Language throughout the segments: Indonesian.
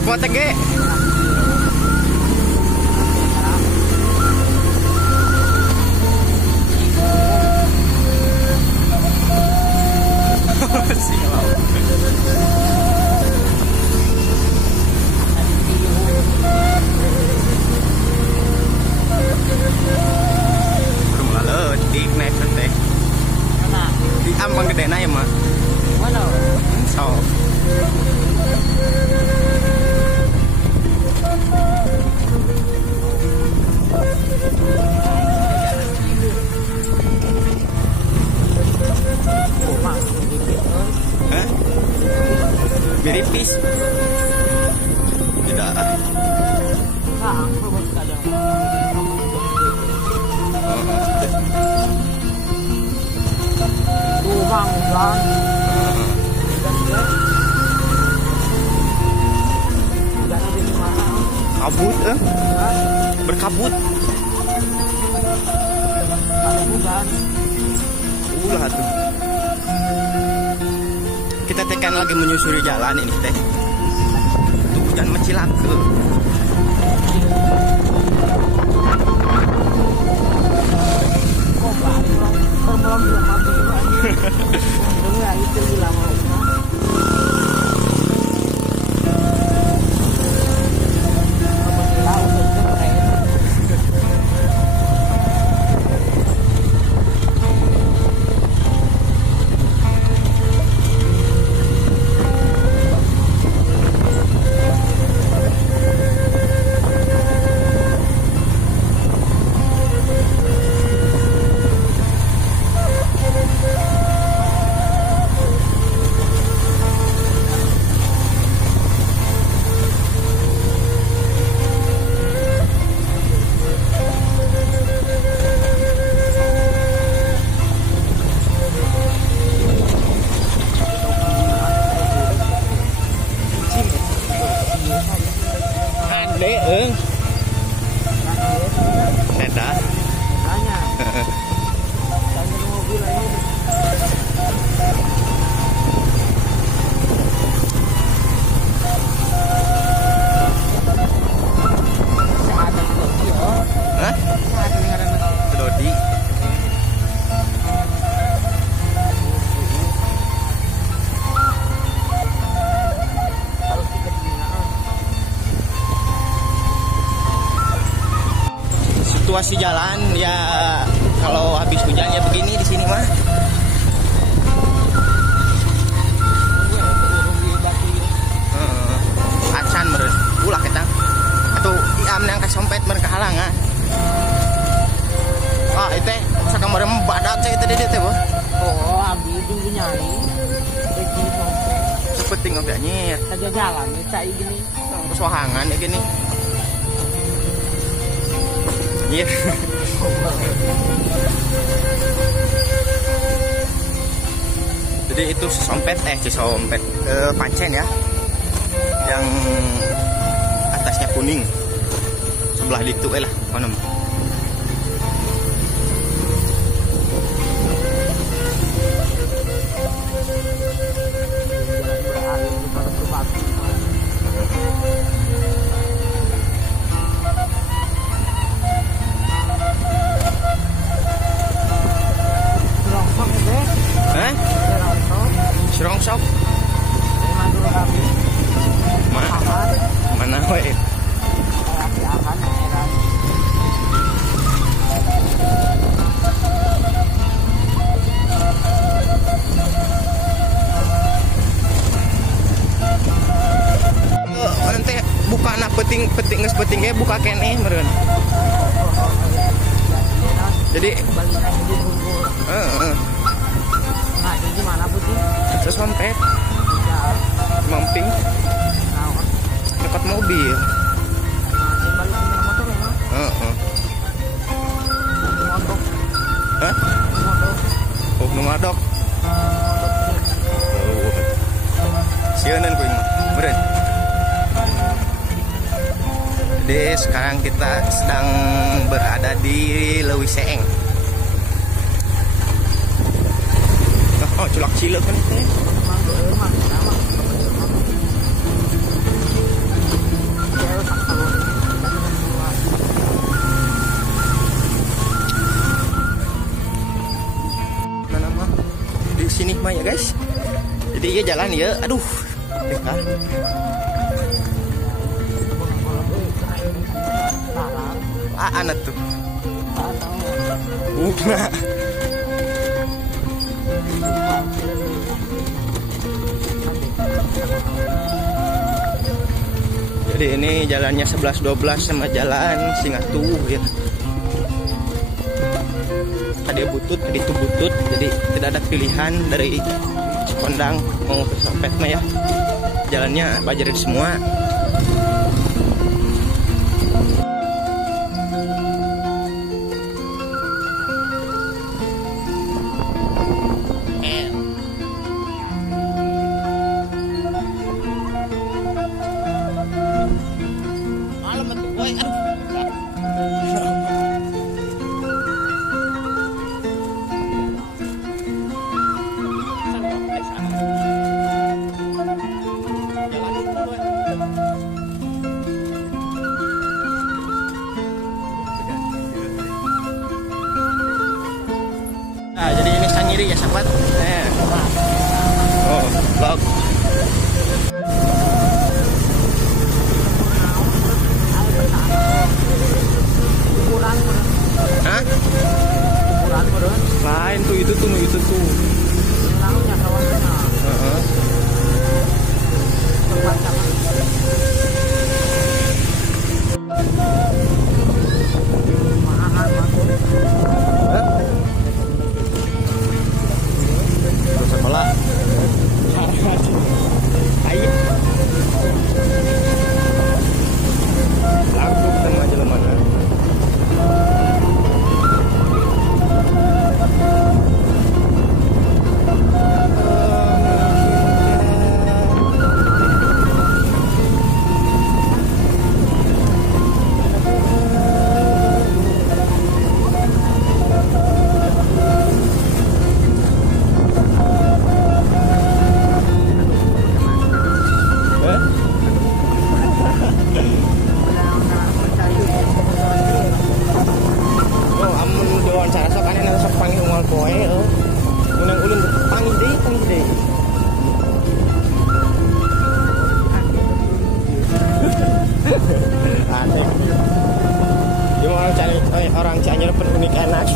repot ge. Ambang gede na ya mah. Mana? So. Hah? Miripis. Tidak. Nah, aku buat kadang. Bang, bang. Kabut, berkabut. Ulah tuh. Kita tekan lagi menyusuri jalan ini teh. Tuh hujan mencilaka. Situasi jalan ya kalau habis hujan ya begini di sini mah. Acan meureun ulah kita atuh iam yang kasompet meureun kahalangan. Ah itu sakamari badak teh itu dia teh, Oh, abdi tinggi nyari. Begini kok. Sepenting oge nya. Saja jalan kita gini. Kesohangan ya gini. Iya. Jadi itu Cisompet Pancen ya. Yang atasnya kuning. Sebelah itu lah, konon. Serongsok. Mana we? Nanti buka na peting geus petingnya buka kene meureun. Jadi Nah, jadi mana putih? Cisompet. Mamping. Dekat mobil. Hah? Oh, nu ngadok. Sieuneun kuing mah. Meureun. Jadi sekarang kita sedang berada di Leuwi Seeng. Oh, culak cileuk kan teh. sini mah ya guys. Jadi ya jalan ya, aduh. Anak tuh. Bukan. Jadi ini jalannya 11-12 sama jalan Singatuh ya. Ada butut, itu butut, jadi tidak ada pilihan dari Cikondang mau ke Sopet mah ya. Jalannya bajarin semua. Nah, jadi ini Sangiri ya sahabat. Oh, vlog. Hah? Lain tuh itu tuh. Sekolah. Ayo. Langsung ke majalah mana? Orang Cianjur pun unik enak.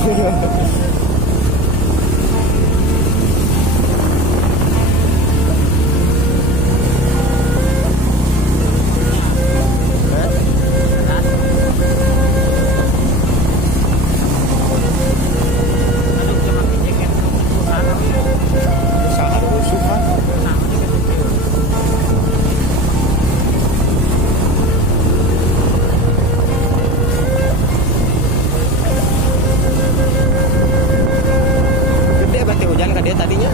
Hujan kan dia tadinya.